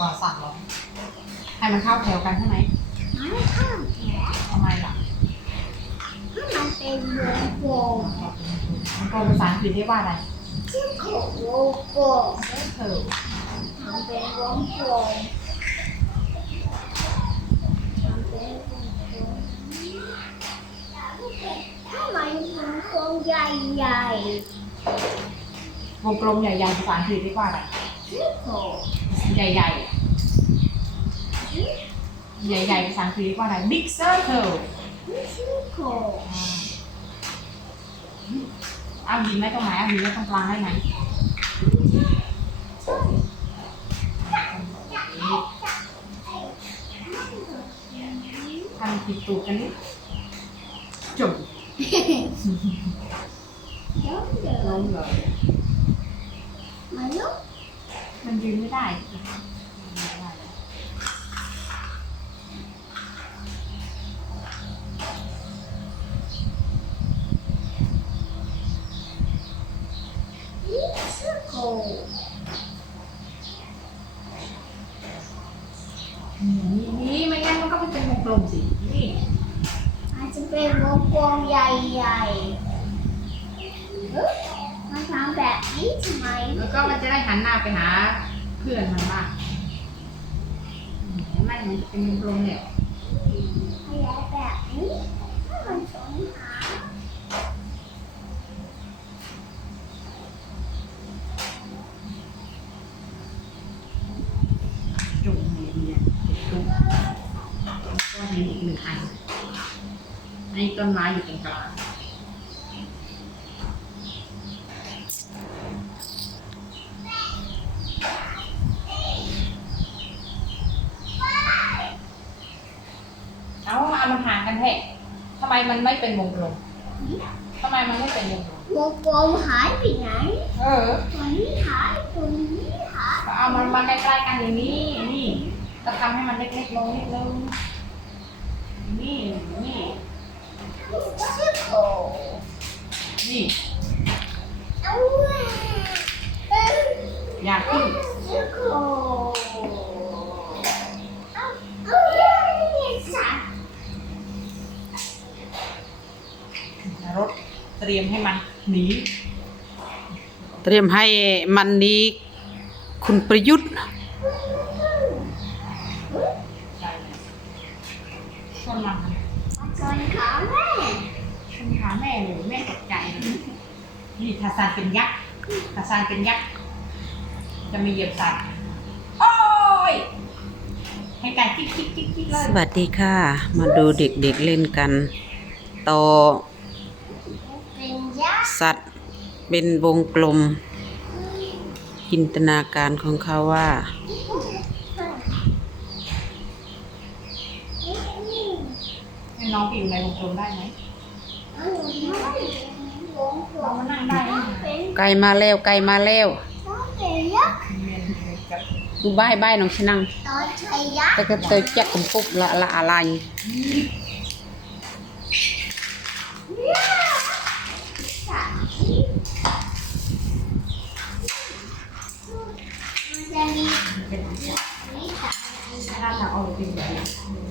ก่อสั่งเหรอให้มันเข้าแถวกันใช่ไหมไม่ข้ามแถวทำไมล่ะให้มันเป็นวงกลมมันกลมภาษาอังกฤษเรียกว่าอะไรชื่อของวงกลมเธอทำเป็นวงกลมทำเป็นวงกลมถ้ามันวงกลมใหญ่ใหญ่วงกลมใหญ่ๆภาษาอังกฤษเรียกว่าอะไรๆชื่อของใหญ่ๆ ใหญ่ๆภาษาอังกฤษเรียกว่าอะไร big circle ชื่อของเอายินไหมตรงไหนเอายินไหมตรงกลางได้ไหมทำผิดตูดกันนิดจบเดี๋ยวเดี๋ยวล้มเลยมาลุกมันยืนไม่ได้ นี่นี่ไม่งั้นมันก็ไม่เป็นวงกลมสินี่อาจจะเป็นวงกลมใหญ่ๆเอ๊ะมันทำแบบนี้ทำไมแล้วก็มันจะได้หันหน้าไปหาเพื่อนมันบ้างอืมเห็นไหมมันจะเป็นวงกลมเนี่ยขยายแบบนี้ให้มันสงหา หนึ่งอันอันนี้ต้นไม้อยู่ตรงกลางเอาเอามันห่างกันแท้ทำไมมันไม่เป็นวงกลมทำไมมันไม่เป็นวงกลมวงกลมหายไปไหน เออตัวนี้หายตัวนี้หายก็เอามันมาใกล้ๆกันอย่างนี้ นี่จะทำให้มันเล็กๆลงนิดนึง นี่นี่ นี่เอยากขึ้นอของเอาเอาไว้เนี่ยสัตรถเตรียมให้มันหนีเตรียมให้มันนี้ คุณประยุทธ์ นมันมันชนขาแม่ชนขาแม่เลยแม่ตกใจเลยนี่ทาซานเป็นยักษ์ทาซานเป็นยักษ์จะมีเหยียบสัตว์โอ้ยให้ไก่กิ๊กกิ๊กกิ๊กกิ๊กเลสยวัสดีค่ะ มาดูเด็กๆเล่นกันต่อเป็นยักษ์สัตว์เป็นวงกลมจินตนาการของเขาว่า น้องไปอยู่ในวงกลมได้ไหมน้องก็นั่งได้ไก่มาแล้วไก่มาแล้วดูใบใบน้องชนังแต่ก็เตยจักกับปุ๊บละละอะไรจะมีจะมีามอะไ